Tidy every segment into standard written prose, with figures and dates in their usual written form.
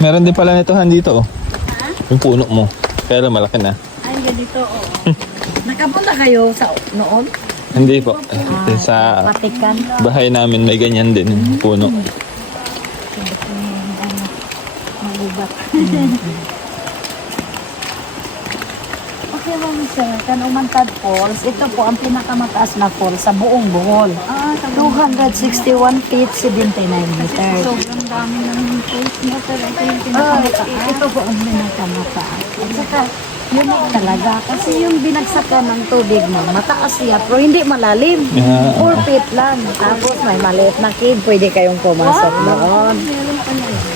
Meron din pala nito dito, oh. Ha? Yung puno mo. Pero malaki na. Ay, ganito, oh. Nakapunta kayo sa noon? Hindi po. Sa Patikan. bahay namin may ganyan din, puno. Magubat. Okay, ma'am sir. Kanumantad Falls. Ito po ang pinakamataas na falls sa buong Bohol. 261 feet, 79 meters. Sobrang dami ng falls mo, pero ito yung pinakamataas. Ito po ang pinakamataas. At saka, unique talaga. Kasi yung binagsakan ng tubig mo, mataas siya, pero hindi malalim. Yeah. 4 feet lang. Tapos may maliit na cave, pwede kayong pumasok doon. Meron pa na yun.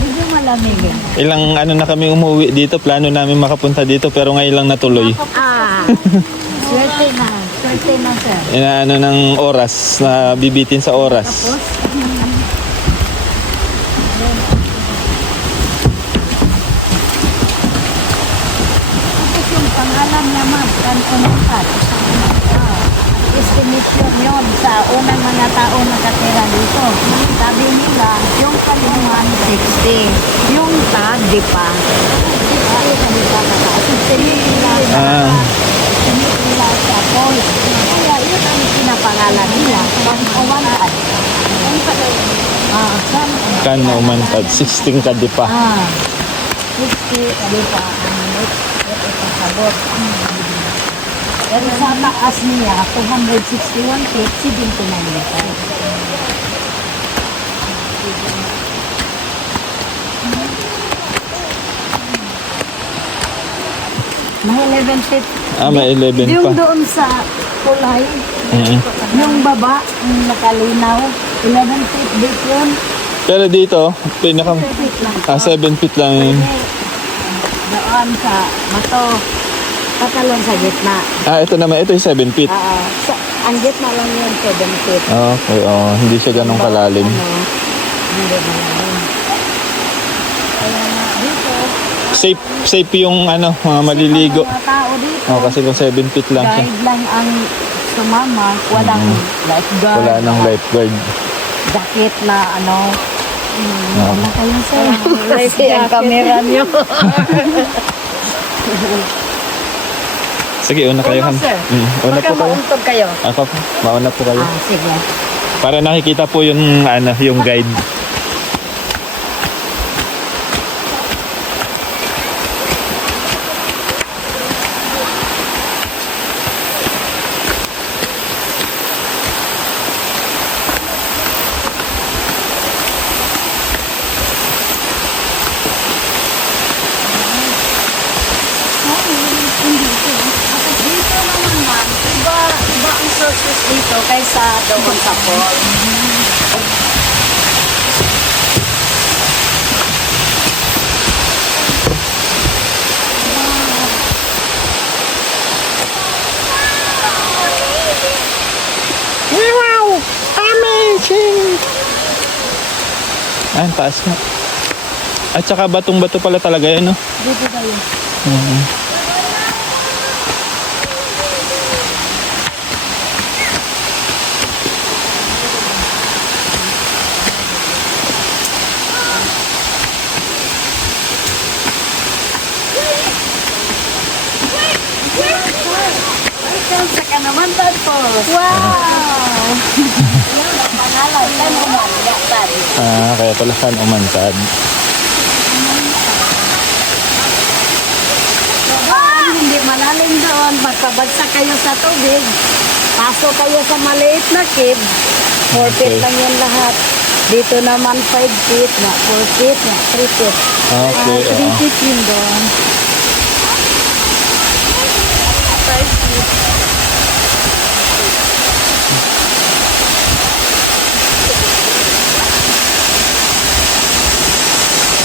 Medyo malamig. Ilang ano na kami umuwi dito. Plano namin makapunta dito pero ngayon lang natuloy. Ah, swerte na. Swerte na, sir. Inaano ng oras na bibitin sa oras. Tapos, tapos yung pangalan niya, ma'am, Kanunumpat. Estimation yun sa unang mga taong nakatira dito. Sabi nila, yung kanungan 60. Yung tag, di pa. 60 kami pa mataas. Estimate nila sa Ah. estimate nila sa falls. Kaya yun ang pinapangalan nila. Kanunumpat. Ah, saan? Kan umantad. 16 ka di pa. 60, kami pa. Ito sabot. Pero sa taas niya, 261 feet, 79 meters. May 11 feet. May 11 pa. Yung doon sa kulay, Mhm. yung baba, yung nakalinaw, 11 feet deep yun. Pero dito, pinaka 7 feet lang. 7 feet lang yun. Doon sa mato, patalon sa gitna. Ito naman. Ito yung 7 feet. Ang gitna lang yun, 7 feet. Okay, hindi siya ganun kalalim. Hindi malalim. Kaya nga dito, Safe yung mga maliligo. mga tao dito, Kasi kung 7 feet lang siya. guide lang ang sumama, walang lifeguard. Wala nang lifeguard. Jacket na Ah. wala kayo sir. Kasi ang camera niyo. Sige, una kayo. Una, sir. Una Baka po kayo. mauntog kayo. Ako po. Mauna po kayo. Sige. Para nakikita po yung yung guide. Dito naman ma'am, iba ang sources dito kaysa doon sa fall. Wow! Amazing! Ang taas nga. At saka batong-bato pala talaga yan, no? Dito kayo. Welcome sa Kanumantad Falls. Wow! Yan ang pangalan. Kanumantad. Kaya pala kan umantad. Hindi malalim doon. Magpabagsak kayo sa tubig. Pasok kayo sa maliit na cave. 4 feet Okay. lang yan lahat. Dito naman 5 feet na 4 feet na 3 feet. Okay, 3 feet yun doon. 5 feet.